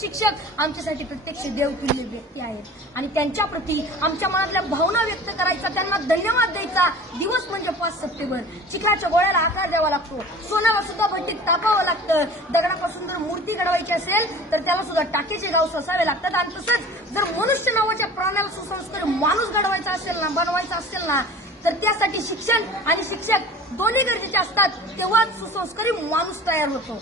शिक्षक आमच्यासाठी प्रत्यक्ष देवतुल्य व्यक्ती आहेत. आणि त्यांच्याप्रती आमच्या मनातल्या भावना व्यक्त करायचा त्यांना धन्यवाद द्यायचा. दिवस म्हणजे पाच सप्टेंबर. चिखलाच्या गोळ्याला आकार द्यावा लागतो. सोन्याला सुद्धा भट्टीत तापावं लागतं. दगडापासून जर मूर्ती घडवायची असेल तर त्याला सुद्धा टाकेचे गाव ससावे लागतात. आणि तसंच जर मनुष्य नावाच्या प्राण्याला सुसंस्कार माणूस घडवायचा असेल ना बनवायचा असेल ना तर त्यासाठी शिक्षण आणि शिक्षक दोन्ही गरजेचे असतात. तेव्हाच सुसंस्कारी माणूस तयार होतो.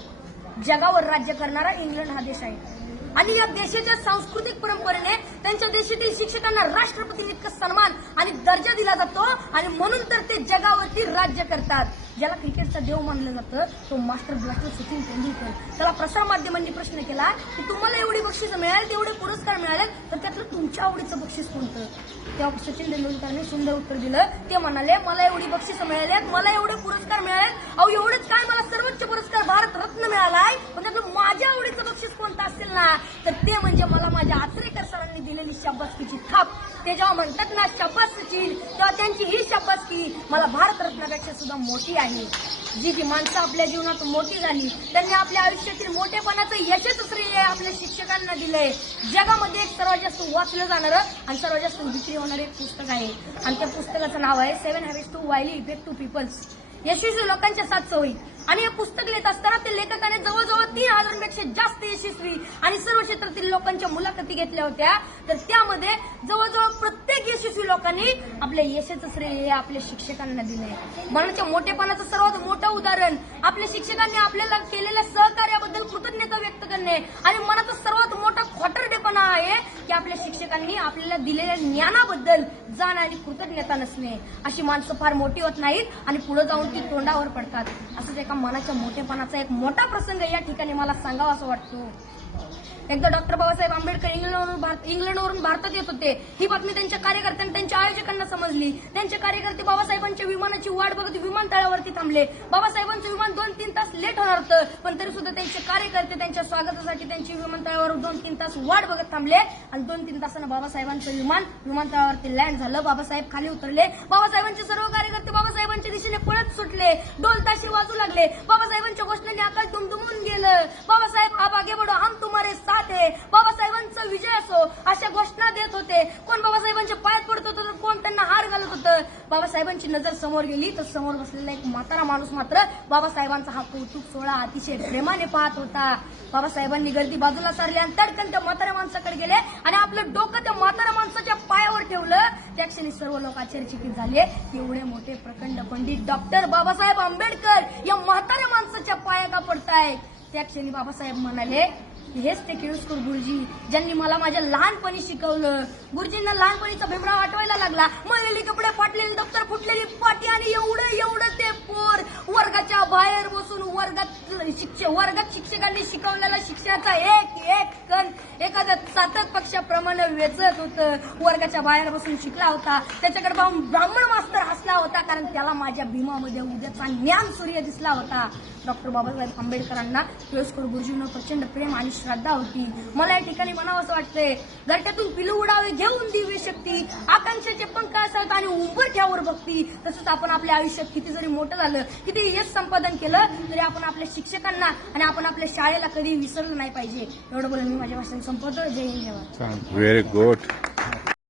जगावर राज्य करणारा इंग्लंड हा देश आहे. आणि या देशाच्या सांस्कृतिक परंपरेने त्यांच्या देशातील शिक्षकांना राष्ट्रपती इतका सन्मान आणि दर्जा दिला जातो आणि म्हणून तर ते जगावरती राज्य करतात. ज्याला क्रिकेटचा देव मानलं जातं तो मास्टर ब्लास्टर सचिन तेंडुलकर. त्याला प्रसार माध्यमांनी प्रश्न केला की तुम्हाला एवढी बक्षीस मिळाली तेवढे पुरस्कार मिळाले तर त्यातलं तुमच्या आवडीचं बक्षीस कोणतं? तेव्हा सचिन तेंडुलकरने सुंदर उत्तर दिलं. ते म्हणाले मला एवढी बक्षीस मिळाल्यात मला एवढे पुरस्कार मिळालेत. अहो एवढेच काय? मला सर्वोच्च पुरस्कार भारत रत्न मिळालाय पण त्यातलं माझ्या आवडीचं बक्षीस कोणतं असेल ना तर ते राजा आचरेकर सरांनी दिलेली शाबासकीची थाप. ते जेव्हा म्हणतात ना शाबास तेव्हा त्यांची ही शाबासकी मला भारतरत्नापेक्षा सुद्धा मोठी आहे. जी जी माणसं आपल्या जीवनात मोठी झाली त्यांनी आपल्या आयुष्यातील मोठेपणाचं यशच श्रेय आपल्या शिक्षकांना दिलंय. जगामध्ये एक सर्वात जास्त वाचलं जाणारं आणि सर्वात जास्त विक्री होणारं एक पुस्तक आहे. आणि त्या पुस्तकाचं नाव आहे seven habits to highly effect to peoples यशस्वी लोकांच्या सात सवयी आणि हे पुस्तक लिहित असताना ते लेखकाने जवळजवळ तीन हजारांपेक्षा जास्त यशस्वी आणि सर्व क्षेत्रातील लोकांच्या मुलाखती घेतल्या होत्या. तर त्यामध्ये जवळजवळ प्रत्येक यशस्वी लोकांनी आपल्या यशाचं श्रेय हे आपल्या शिक्षकांना दिलंय. मनाच्या मोठेपणाचं सर्वात मोठं उदाहरण आपल्या शिक्षकांनी आपल्याला केलेल्या सहकार्याबद्दल कृतज्ञता व्यक्त करणे आणि मनाचा सर्वात मोठा खोटरडेपणा आहे आपल्या शिक्षकांनी आपल्याला दिलेल्या ज्ञानाबद्दल जाण आणि कृतज्ञता नसणे. अशी माणसं फार मोठी होत नाहीत आणि पुढे जाऊन ती तोंडावर पडतात. असंच एका मनाच्या मोठेपणाचा एक मोठा प्रसंग या ठिकाणी मला सांगावा असं वाटतो. एकदा डॉक्टर बाबासाहेब आंबेडकर इंग्लंड इंग्लंडवरून भारतात येत होते. ही बातमी त्यांच्या कार्यकर्त्यांनी त्यांच्या आयोजकांना समजली. त्यांचे कार्यकर्ते बाबासाहेबांच्या विमानाची वाट बघत विमानतळावरती थांबले. बाबासाहेबांचं विमान दोन तीन तास लेट होणार होतं पण तरी सुद्धा त्यांचे कार्यकर्ते त्यांच्या स्वागतासाठी त्यांची विमानतळावर दोन तीन तास वाट बघत थांबले. आणि दोन तीन तासानं बाबासाहेबांचं विमान विमानतळावरती लँड झालं. बाबासाहेब खाली उतरले. बाबासाहेबांचे सर्व कार्यकर्ते बाबासाहेबांच्या दिशेने पळत सुटले. डोल ताशी वाजू लागले. बाबासाहेबांच्या घोषणेने आकाश दुमदुमून गेलं. बाबासाहेब आबागे बडो बढो हम तुम्हारे साथ आहे बाबासाहेबांचा विजय असो अशा घोषणा देत होते कोण बाबासाहेबांच्या पायात पडत होतं तर कोण त्यांना हार घालत होतं बाबासाहेबांची नजर समोर गेली तर समोर बसलेला एक म्हातारा माणूस मात्र बाबासाहेबांचा हा कौतुक सोहळा अतिशय प्रेमाने पाहत होता. बाबासाहेबांनी गर्दी बाजूला सारली आणि तडकन त्या म्हाताऱ्या माणसाकडे गेले आणि आपलं डोकं त्या म्हाताऱ्या माणसाच्या पायावर ठेवलं. त्या क्षणी सर्व लोक आश्चर्यचकित झाले. एवढे मोठे प्रखंड पंडित डॉक्टर बाबासाहेब आंबेडकर या म्हाताऱ्या माणसाच्या पाया का पडतायत त्या क्षणी बाबासाहेब म्हणाले हेच ते केळुसकर गुरुजी ज्यांनी मला माझ्या लहानपणी शिकवलं. गुरुजींना लहानपणीचा भिमराव आठवायला लागला. मळलेली कपडे फाटलेली दप्तर फुटलेली पाटी आणि एवढं एवढं ते पोर वर्गाच्या बाहेर बसून वर्गात शिक्षक वर्गात शिक्षकांनी शिकवलेला शिक्षणाचा एक एक कण सातच पक्ष पक्षाप्रमाणे वेचत होतं. वर्गाच्या बाहेर बसून शिकला होता. त्याच्याकडे पाहून ब्राह्मण मास्तर हसला होता कारण त्याला माझ्या भीमामध्ये उद्याचा ज्ञान सूर्य दिसला होता. डॉक्टर बाबासाहेब आंबेडकरांना केळुसकर गुरुजींना प्रचंड प्रेम आणि श्रद्धा होती. मला या ठिकाणी म्हणावं असं वाटतंय घरट्यातून पिलू उडावे घेऊन दिव्य शक्ती आकांक्षाचे पंख असतात आणि उंबरठ्यावर बघती तसंच आपण आपल्या आयुष्यात किती जरी मोठं झालं किती यश संपादन केलं तरी आपण आपल्या शिक्षकांना आणि आपण आपल्या शाळेला कधी विसरलं नाही पाहिजे. एवढं बोलून मी माझ्या भाषण संपवतो. जय हिंद जय भारत. Very good